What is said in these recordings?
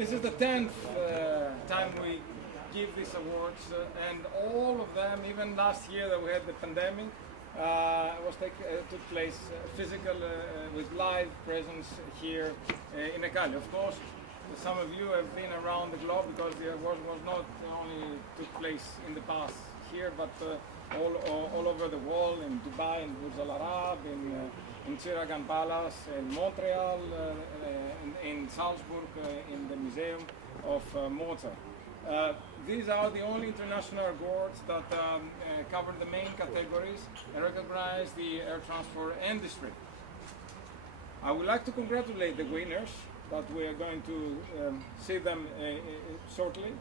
This is the 10th time we give these awards, and all of them, even last year that we had the pandemic, took place physical with live presence here in Ekali. Of course, some of you have been around the globe because the award was not only took place in the past here, but all over the world, in Dubai, in Burj Al Arab, in Tiragan Palace, in Montreal, in Salzburg, in the Museum of Mozart. These are the only international awards that cover the main categories and recognize the air transport industry. I would like to congratulate the winners, but we are going to see them shortly.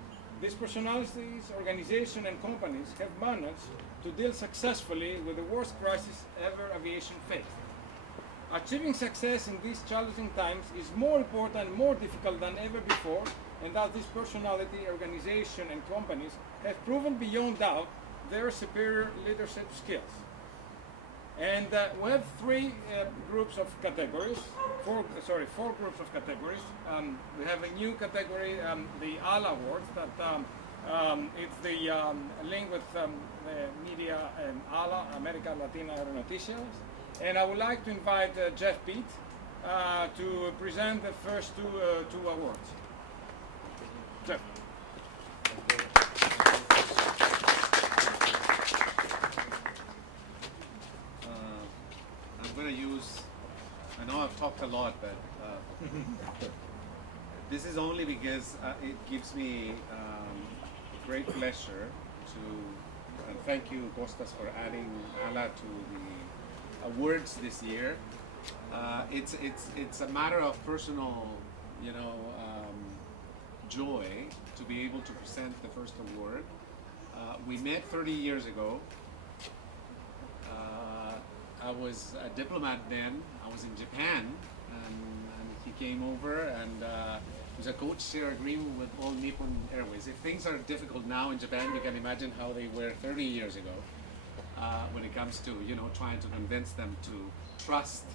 These personalities, organizations and companies have managed to deal successfully with the worst crisis ever aviation faced. Achieving success in these challenging times is more important and more difficult than ever before, and that this personality, organization and companies have proven beyond doubt their superior leadership skills. And we have four groups of categories. We have a new category, the ALA Awards, that it's the link with the media ALA, America Latina Aeronauticia. And I would like to invite Jeff Pitt to present the first two awards. Jeff. I'm going to use, I know I've talked a lot, but this is only because it gives me great pleasure to, and thank you, Kostas, for adding ALA to the awards this year. It's a matter of personal, joy to be able to present the first award. We met 30 years ago. I was a diplomat then. I was in Japan, and he came over, and it was a code-share agreement with All Nippon Airways. If things are difficult now in Japan, you can imagine how they were 30 years ago when it comes to trying to convince them to trust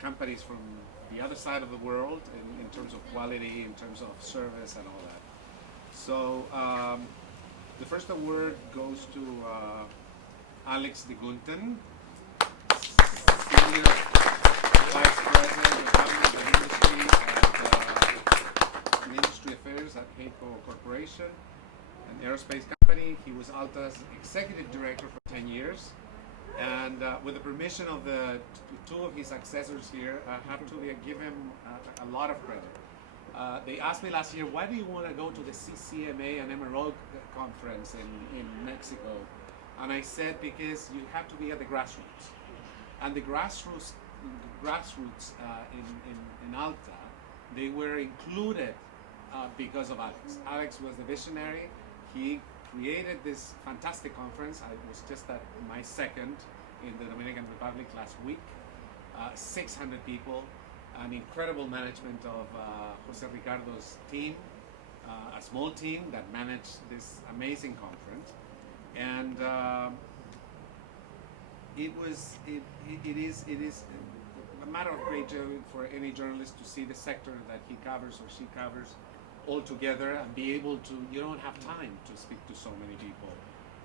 companies from the other side of the world in terms of quality, in terms of service, and all that. So the first award goes to Alex de Gunten, Senior Vice President of Government and Industry at Industry Affairs at HEICO Corporation, an aerospace company. He was ALTA's Executive Director for 10 years. And with the permission of the two of his successors here, I have to give him a lot of credit. They asked me last year, why do you want to go to the CCMA and MRO conference in Mexico? And I said, because you have to be at the grassroots. And the grassroots in ALTA, they were included because of Alex. Alex was the visionary. He created this fantastic conference. I was just at my second in the Dominican Republic last week. 600 people, an incredible management of Jose Ricardo's team, a small team that managed this amazing conference. And it is a matter of great joy for any journalist to see the sector that he covers or she covers all together and be able to, you don't have time to speak to so many people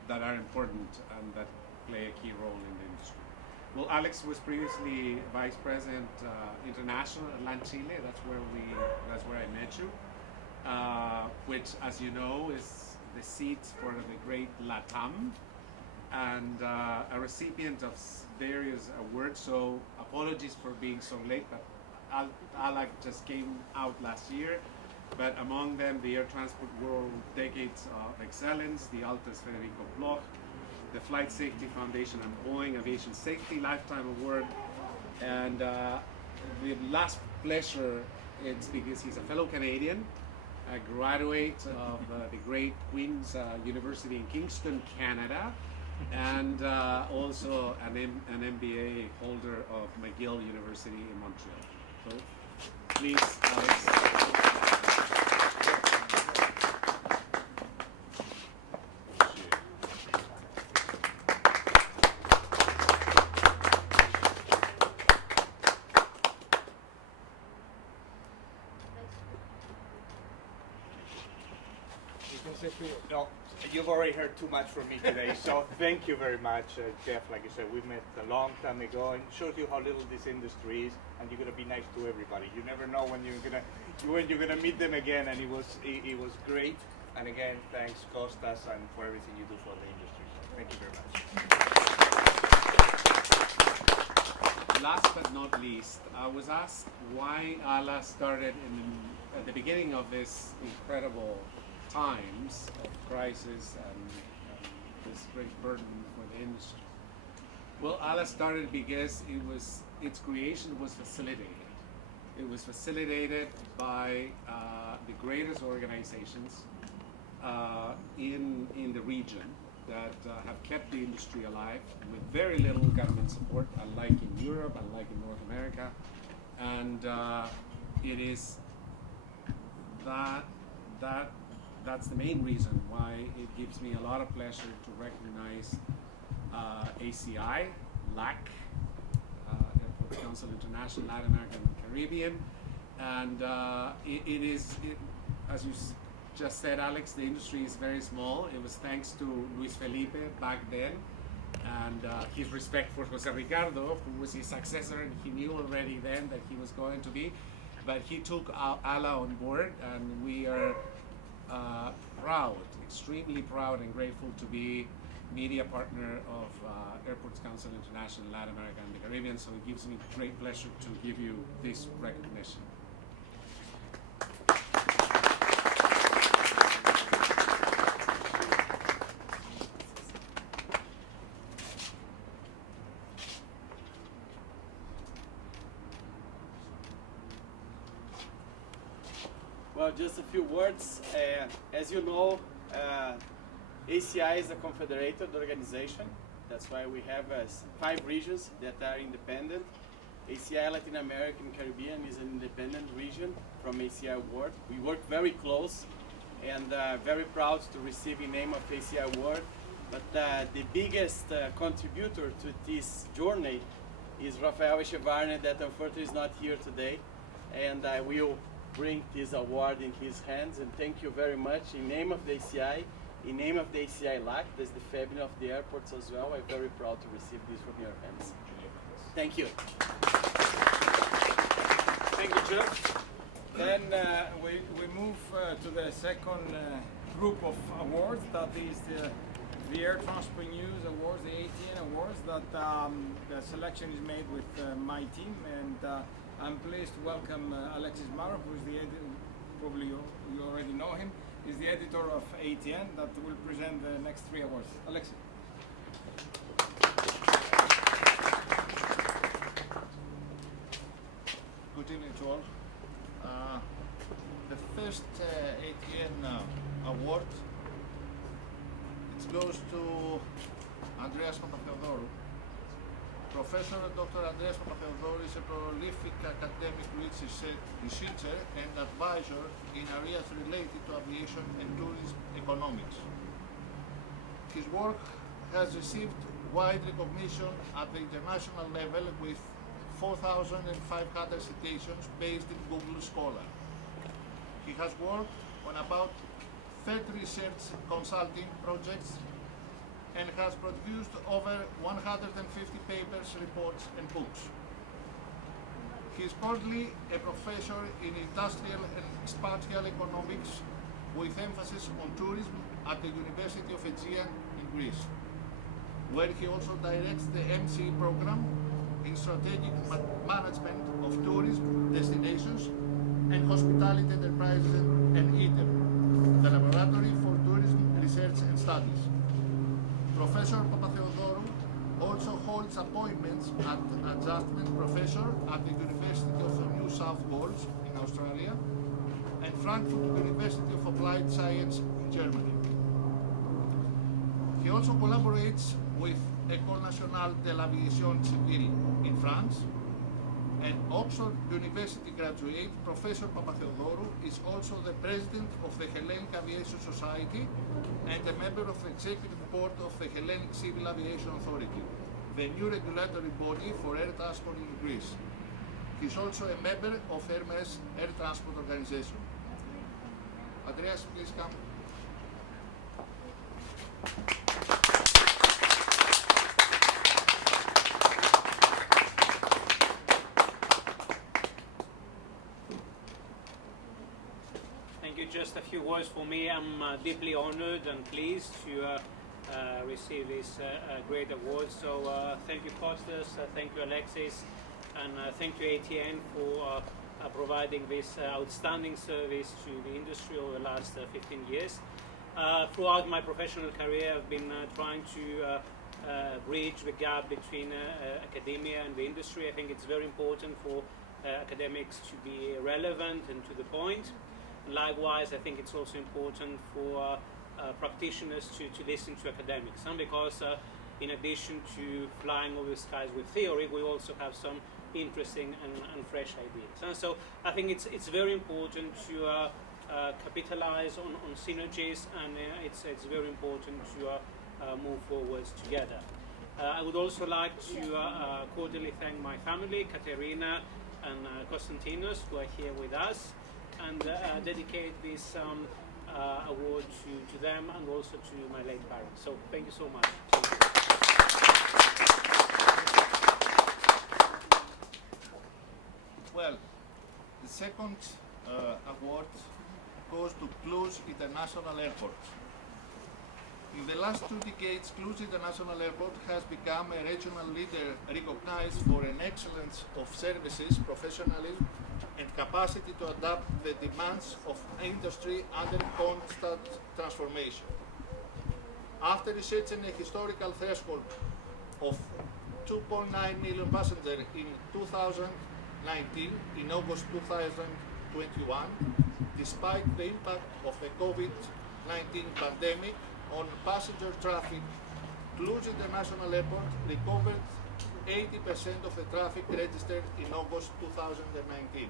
that are important and that play a key role in the industry. Well, Alex was previously Vice President International at LAN Chile. That's where I met you, which, as you know, is the seat for the great LATAM, and a recipient of various awards. So apologies for being so late, but ALA just came out last year. But among them, the Air Transport World Decades of Excellence, the Altas Federico Bloch, the Flight Safety Foundation and Boeing Aviation Safety Lifetime Award. And the last pleasure, it's because he's a fellow Canadian, a graduate of the great Queen's University in Kingston, Canada, and also an MBA holder of McGill University in Montreal. So please, Alex. No, you've already heard too much from me today, so thank you very much, Jeff. Like you said, we met a long time ago, and it shows you how little this industry is, and you're gonna be nice to everybody. You never know when you're gonna meet them again, and it was great. And again, thanks Kostas and for everything you do for the industry. So thank you very much. Last but not least, I was asked why ALA started at the beginning of this incredible times of crisis and this great burden for the industry. Well, ALA started because its creation was facilitated. It was facilitated by the greatest organizations in the region that have kept the industry alive with very little government support, unlike in Europe, unlike in North America. And it is that's the main reason why it gives me a lot of pleasure to recognize ACI, LAC, Airports Council International, Latin America and Caribbean. And as you just said, Alex, the industry is very small. It was thanks to Luis Felipe back then and his respect for Jose Ricardo, who was his successor, and he knew already then that he was going to be. But he took ALA on board, and we are proud, extremely proud and grateful to be media partner of Airports Council International, Latin America and the Caribbean. So it gives me great pleasure to give you this recognition. Well, just a few words. As you know, ACI is a confederated organization. That's why we have 5 regions that are independent. ACI Latin America and Caribbean is an independent region from ACI World. We work very close and very proud to receive the name of ACI World. But the biggest contributor to this journey is Rafael Echevarne, that unfortunately is not here today. And I will bring this award in his hands, and thank you very much in name of the ACI, in name of the ACI LAC, that's the family of the airports as well. I'm very proud to receive this from your hands. Thank you. Thank you, Jeff. Then we move to the second group of awards, that is the Air Transport News Awards, the ATN Awards, that the selection is made with my team, and I'm pleased to welcome Alexis Maro, who is the editor, probably you already know him, is the editor of ATN, that will present the next 3 awards. Alexis. Good evening to all. The first ATN award, it goes to Andreas Papatheodorou. Professor Dr. Andreas Papatheodorou is a prolific academic researcher and advisor in areas related to aviation and tourism economics. His work has received wide recognition at the international level with 4,500 citations based in Google Scholar. He has worked on about 30 research consulting projects and has produced over 150 papers, reports, and books. He is currently a professor in industrial and spatial economics with emphasis on tourism at the University of Aegean in Greece, where he also directs the MCE program in strategic management of tourism destinations and hospitality enterprises and ITER, the Laboratory for Tourism Research and Studies. Professor Papatheodorou also holds appointments at adjunct professor at the University of New South Wales in Australia and Frankfurt University of Applied Science in Germany. He also collaborates with École Nationale de l'Aviation Civile in France, and Oxford University graduate Professor Papatheodorou is also the president of the Hellenic Aviation Society and a member of the executive board of the Hellenic Civil Aviation Authority, the new regulatory body for air transport in Greece. He is also a member of Hermes Air Transport Organization. Andreas, please come. Thank you. Just a few words for me. I'm deeply honored and pleased to receive this great award. So thank you, Costas, thank you, Alexis, and thank you, ATN, for providing this outstanding service to the industry over the last 15 years. Throughout my professional career, I've been trying to bridge the gap between academia and the industry. I think it's very important for academics to be relevant and to the point. Likewise, I think it's also important for practitioners to listen to academics, and because in addition to flying over the skies with theory, we also have some interesting and fresh ideas. And so I think it's very important to capitalize on synergies, and it's very important to move forwards together. I would also like to cordially thank my family, Katerina and Konstantinos, who are here with us, and dedicate this award to them and also to my late parents. So thank you so much. Thank you. Well, the second award goes to Cluj International Airport. In the last 2 decades, Cluj International Airport has become a regional leader recognized for an excellence of services, professionalism, and capacity to adapt the demands of industry under constant transformation. After reaching a historical threshold of 2.9 million passengers in 2019, in August 2021, despite the impact of the COVID-19 pandemic on passenger traffic, Cluj International Airport recovered 80% of the traffic registered in August 2019.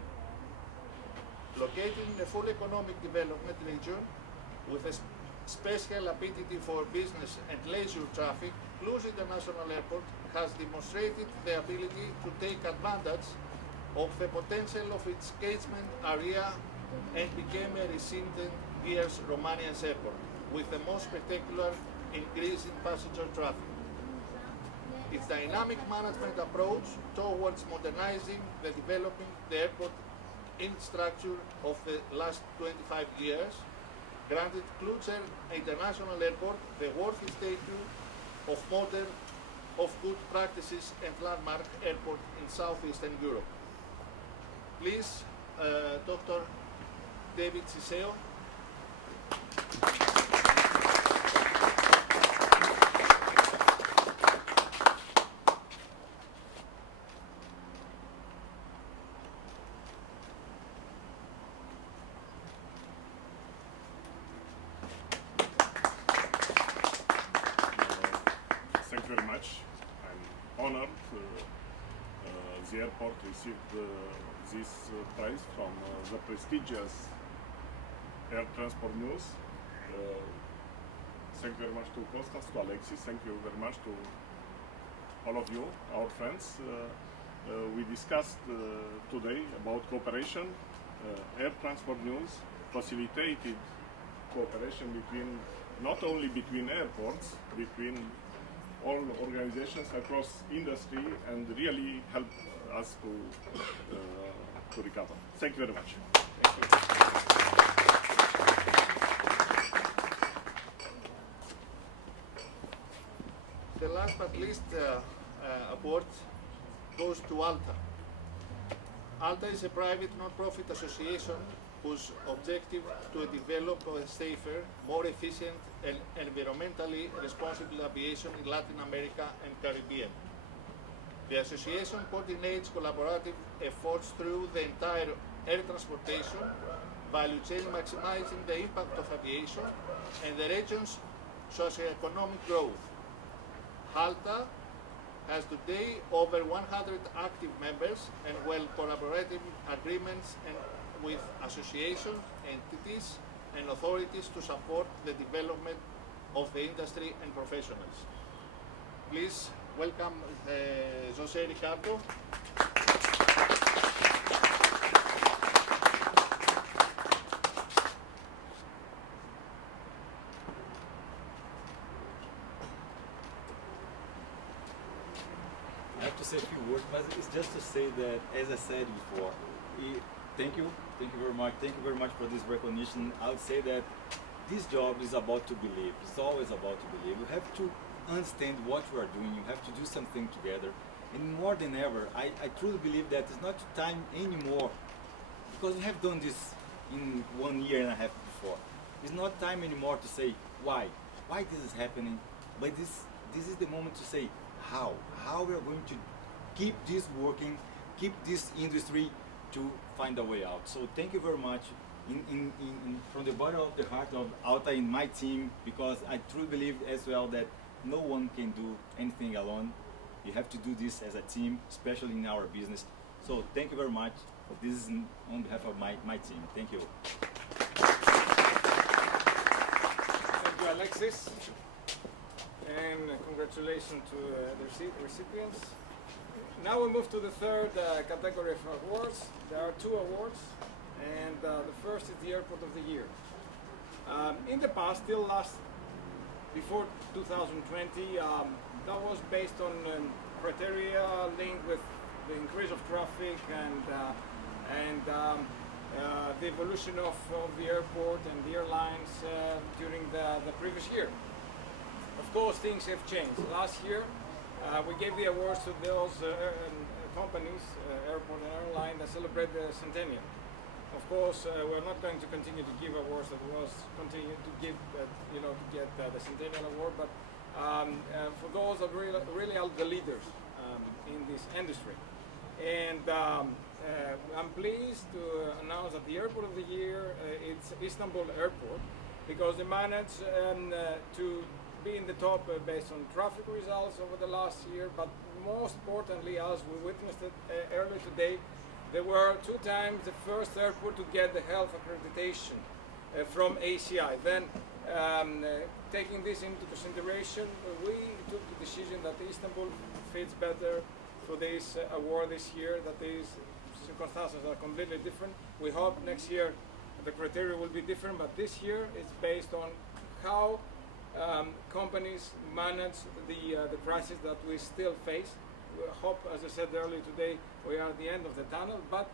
Located in a full economic development region with a special ability for business and leisure traffic, Cluj International Airport has demonstrated the ability to take advantage of the potential of its catchment area and became a recent years Romanian airport with the most spectacular increase in passenger traffic. Its dynamic management approach towards modernizing the developing the airport infrastructure of the last 25 years granted Cluj International Airport the worthy status of modern, of good practices and landmark airport in Southeastern Europe. Please, Dr. David Siseo. Thank you very much. I'm honored the airport received this prize from the prestigious Air Transport News. Thank you very much to Costas, to Alexis. Thank you very much to all of you, our friends. We discussed today about cooperation. Air Transport News facilitated cooperation between, not only between airports, between all organizations across industry, and really helped us to recover. Thank you very much. The last but least award goes to ALTA. ALTA is a private non-profit association whose objective to develop a safer, more efficient and environmentally responsible aviation in Latin America and Caribbean. The association coordinates collaborative efforts through the entire air transportation value chain, maximizing the impact of aviation and the region's socio-economic growth. ALTA has today over 100 active members and well collaborative agreements and with associations, entities and authorities to support the development of the industry and professionals. Please welcome Jose Ricardo. say a few words, but it's just to say that, as I said before, thank you very much for this recognition. I would say that this job is about to believe. It's always about to believe. You have to understand what you are doing. You have to do something together. And more than ever, I truly believe that it's not time anymore, because we have done this in 1 year and a half before. It's not time anymore to say why this is happening, but this is the moment to say how we are going to keep this working, keep this industry to find a way out. So thank you very much from the bottom of the heart of Alta and my team, because I truly believe as well that no one can do anything alone. You have to do this as a team, especially in our business. So thank you very much. This is on behalf of my team. Thank you. Thank you, Alexis. And congratulations to the recipients. Now we move to the third category of awards. There are 2 awards, and the first is the Airport of the Year. In the past, before 2020, that was based on criteria linked with the increase of traffic and the evolution of the airport and the airlines during the previous year. Of course, things have changed. Last year, we gave the awards to those companies, airport and airline, that celebrate the centennial. Of course, we're not going to continue to give awards that was continue to give, to get the centennial award, but for those that really are the leaders in this industry. And I'm pleased to announce that the Airport of the Year, it's Istanbul Airport, because they managed to be in the top based on traffic results over the last year, but most importantly, as we witnessed it earlier today, they were 2 times the first airport to get the health accreditation from ACI. Then, taking this into consideration, we took the decision that Istanbul fits better for this award this year, that these circumstances are completely different. We hope next year the criteria will be different, but this year it's based on how companies manage the crisis that we still face. We hope, as I said earlier today, we are at the end of the tunnel, but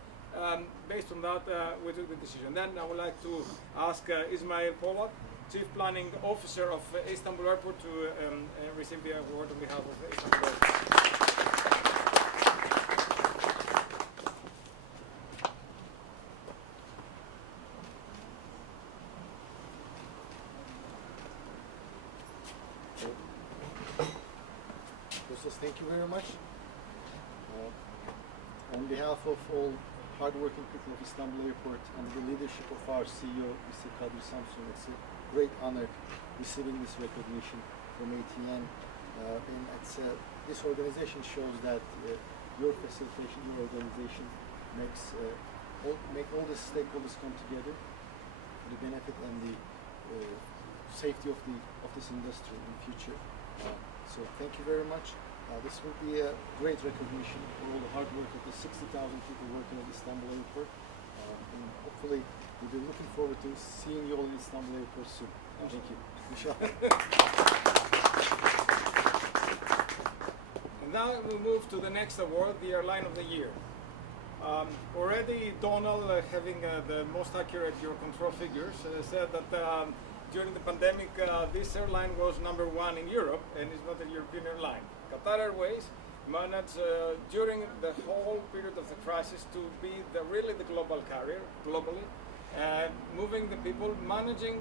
based on that, we took the decision. Then I would like to ask Ismail Polat, Chief Planning Officer of Istanbul Airport, to receive the award on behalf of Istanbul Airport. Thank you very much. On behalf of all hardworking people of Istanbul Airport and the leadership of our CEO, Mr. Kadir Samsun, it's a great honor receiving this recognition from ATN. And this organization shows that your facilitation, your organization make all the stakeholders come together for the benefit and the safety of this industry in the future. So thank you very much. This will be a great recognition for all the hard work of the 60,000 people working at Istanbul Airport. And hopefully we'll be looking forward to seeing you all in Istanbul Airport soon. Thank you. Inshallah. And now we move to the next award, the Airline of the Year. Already Donald, having the most accurate Eurocontrol figures, said that during the pandemic, this airline was #1 in Europe, and it's not a European airline. Qatar Airways managed during the whole period of the crisis to be really the global carrier, globally, moving the people, managing,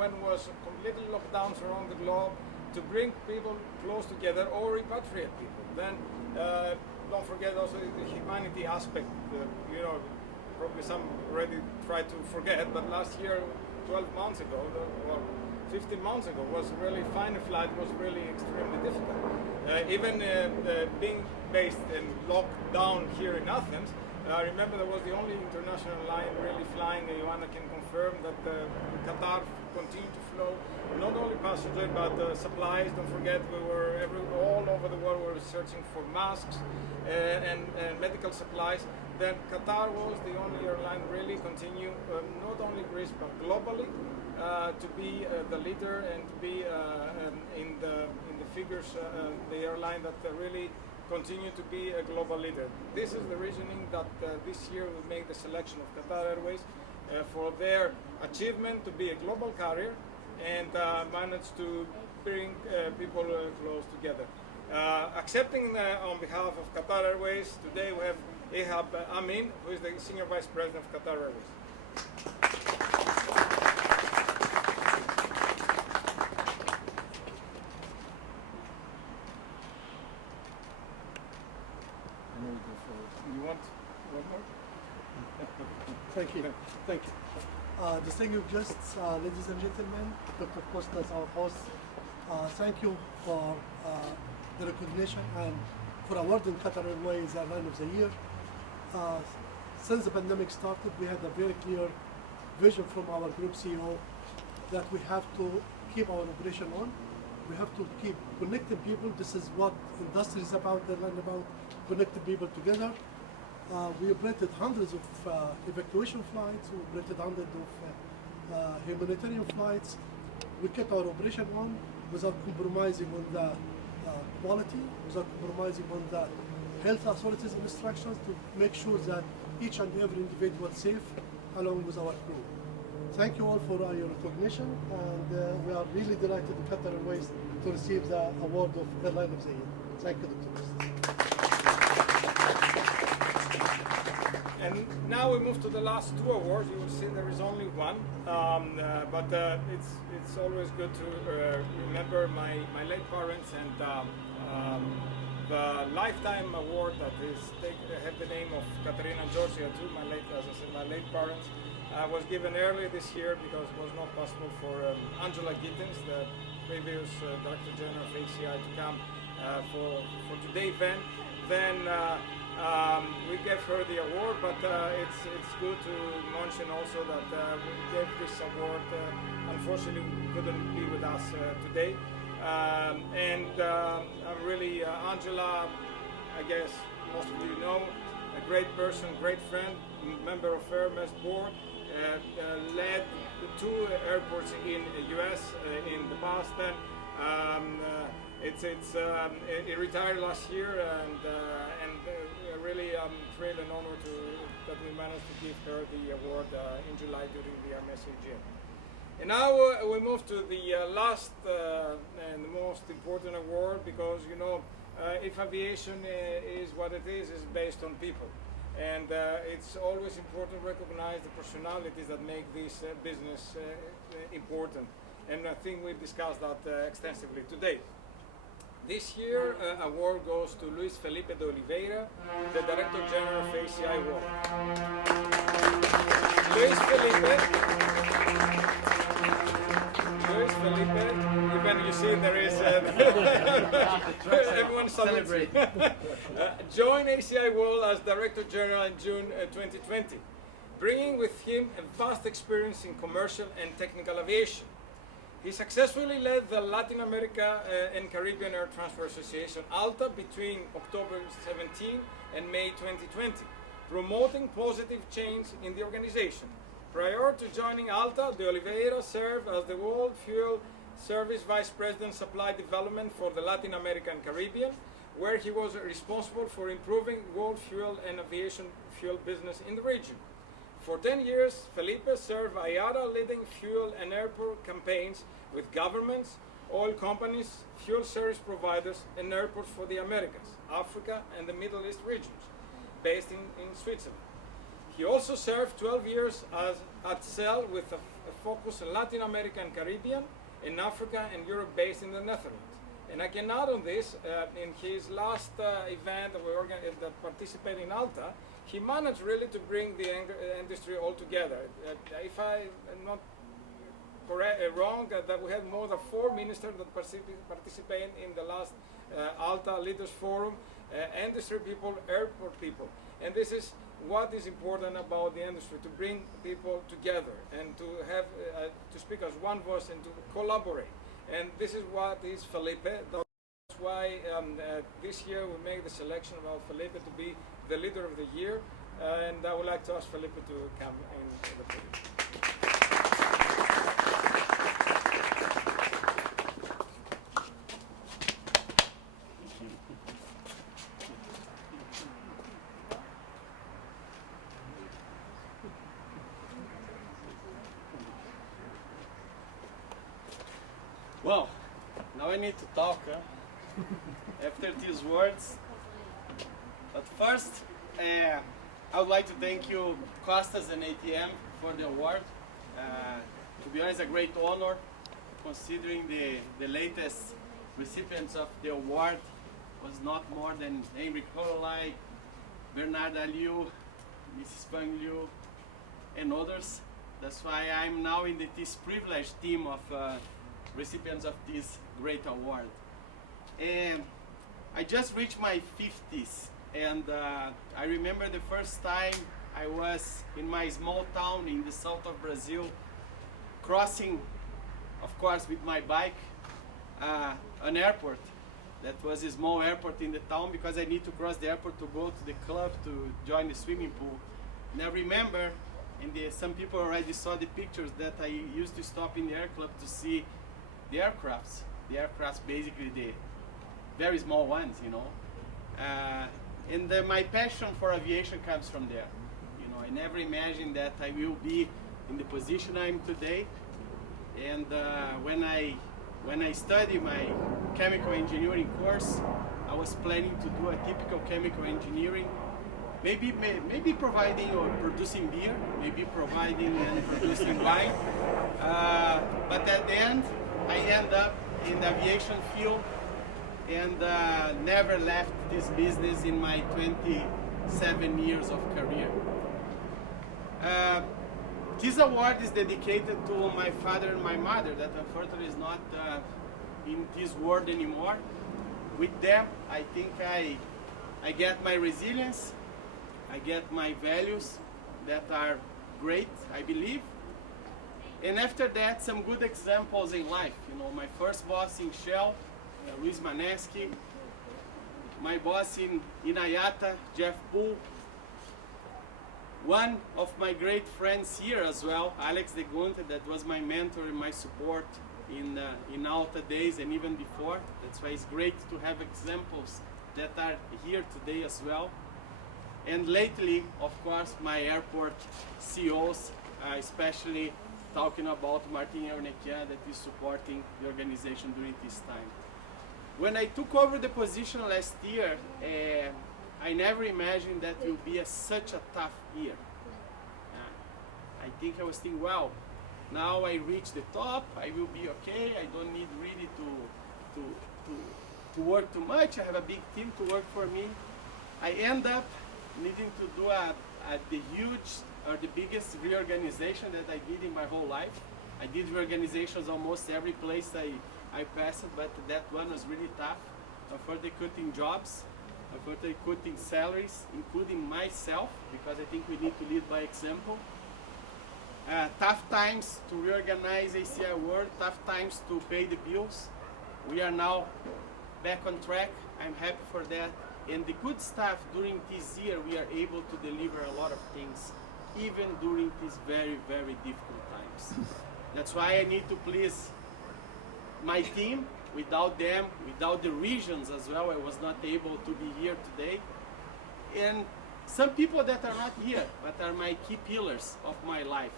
when was completely lockdowns around the globe, to bring people close together or repatriate people. Then don't forget also the humanity aspect. Probably some already tried to forget, but last year, 12 months ago, or 15 months ago, was really flying a flight was really extremely difficult. Even being based and locked down here in Athens, I remember there was the only international line really flying. Joanna can confirm that Qatar continued to flow, not only passengers but supplies. Don't forget, we were all over the world. We were searching for masks and medical supplies. Then Qatar was the only airline really continue, not only Greece but globally, to be the leader and to be in the figures, the airline that really continue to be a global leader. This is the reasoning that this year we make the selection of Qatar Airways for their achievement to be a global carrier and manage to bring people close together. Accepting on behalf of Qatar Airways, today we have Ehab Amin, who is the Senior Vice President of Qatar Airways. You want one more? Thank you. Thank you. Distinguished guests, ladies and gentlemen, Dr. Costa is our host. Thank you for the recognition and for awarding Qatar Airways Airline of the Year. Since the pandemic started, we had a very clear vision from our group CEO that we have to keep our operation on. We have to keep connecting people. This is what industry is about, airline about, connecting people together. We operated hundreds of evacuation flights, we operated hundreds of humanitarian flights. We kept our operation on without compromising on the quality, without compromising on the health authorities' instructions to make sure that each and every individual is safe along with our crew. Thank you all for your recognition, and we are really delighted in Qatar Airways to receive the award of Airline of the Year. Thank you, Dr. Costa. And now we move to the last two awards. You will see there is only one, but it's always good to remember my late parents, and the lifetime award that have the name of Katerina and Georgia too. My late parents was given earlier this year because it was not possible for Angela Gittins, the previous Director General of ACI, to come for today's event. Then we gave her the award, but it's good to mention also that we gave this award. Unfortunately, we couldn't be with us today, and I'm really Angela. I guess most of you know, a great person, great friend, member of Hermes board. Led the two airports in the U.S. In the past. Then he retired last year, and really thrilled and honored that we managed to give her the award in July during the Hermes AGM. And now we move to the last and the most important award, because you know, if aviation is what it is based on people. And it's always important to recognize the personalities that make this business important. And I think we've discussed that extensively today. This year, award goes to Luis Felipe de Oliveira, the Director General of ACI World. Luis Felipe, even you see there is everyone celebrating. Joined ACI World as Director General in June 2020, bringing with him a vast experience in commercial and technical aviation. He successfully led the Latin America and Caribbean Air Transport Association, ALTA, between October 17 and May 2020, promoting positive change in the organization. Prior to joining ALTA, de Oliveira served as the World Fuel Service Vice President Supply Development for the Latin America and Caribbean, where he was responsible for improving world fuel and aviation fuel business in the region. For 10 years, Felipe served IATA, leading fuel and airport campaigns with governments, oil companies, fuel service providers, and airports for the Americas, Africa, and the Middle East regions, based in Switzerland. He also served 12 years at CEL with a focus on Latin America and Caribbean, in Africa and Europe, based in the Netherlands. And I can add on this, in his last event that participated in ALTA, he managed really to bring the industry all together. If I'm not wrong, that we had more than 4 ministers that participated in the last ALTA Leaders Forum, industry people, airport people. And this is what is important about the industry, to bring people together and to have to speak as one voice and to collaborate. And this is what is Felipe. That's why this year we make the selection of Felipe to be the Leader of the Year. And I would like to ask Felipe to come in the podium. Well, now I need to talk after these words. But first, I would like to thank you, Costas and ATM, for the award. To be honest, a great honor, considering the latest recipients of the award was not more than Henry Corolai, Bernard Aliou, Mrs. Pang Liu, and others. That's why I'm now in this privileged team of recipients of this great award. And I just reached my 50s, and I remember the first time I was in my small town in the south of Brazil, crossing, of course, with my bike, an airport. That was a small airport in the town because I need to cross the airport to go to the club to join the swimming pool. And I remember, and some people already saw the pictures, that I used to stop in the air club to see the aircrafts. The aircrafts, basically the very small ones, you know. And my passion for aviation comes from there. You know, I never imagined that I will be in the position I'm today. And when I studied my chemical engineering course, I was planning to do a typical chemical engineering, maybe providing or producing beer, maybe providing and producing wine. But at the end, I end up in the aviation field and never left this business in my 27 years of career. This award is dedicated to my father and my mother that unfortunately is not in this world anymore. With them, I think I get my resilience, I get my values that are great, I believe. And after that, some good examples in life. You know, my first boss in Shell, Luis Maneschi, my boss in IATA, Jeff Poole, one of my great friends here as well, Alex de Gunte, that was my mentor and my support in Alta days and even before. That's why it's great to have examples that are here today as well. And lately, of course, my airport CEOs, especially talking about Martin Ernequian, that is supporting the organization during this time. When I took over the position last year, I never imagined that it would be such a tough year. I think I was thinking, well, now I reach the top, I will be okay, I don't need really to work too much, I have a big team to work for me. I end up needing to do the biggest reorganization that I did in my whole life. I did reorganizations almost every place I passed, but that one was really tough. Further cutting jobs, further cutting salaries, including myself, because I think we need to lead by example. Tough times to reorganize ACI World, tough times to pay the bills. We are now back on track. I'm happy for that. And the good stuff during this year, we are able to deliver a lot of things, even during these very, very difficult times. That's why I need to please my team. Without them, without the regions as well, I was not able to be here today. And some people that are not here, but are my key pillars of my life.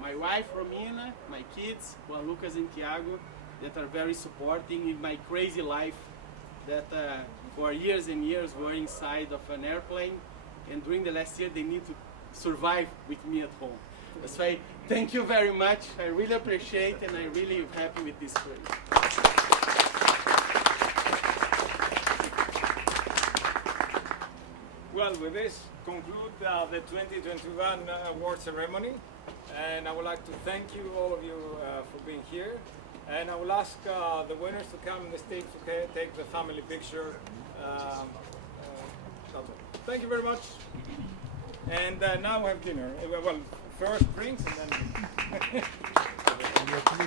My wife, Romina, my kids, Juan Lucas and Tiago, that are very supporting in my crazy life, that for years and years were inside of an airplane, and during the last year they need to survive with me at home. That's why, thank you very much. I really appreciate and I'm really happy with this praise. Well, with this, conclude the 2021 award ceremony. And I would like to thank you, all of you, for being here. And I will ask the winners to come on the stage to take the family picture. Thank you very much. And now we have dinner. Well, first drinks and then...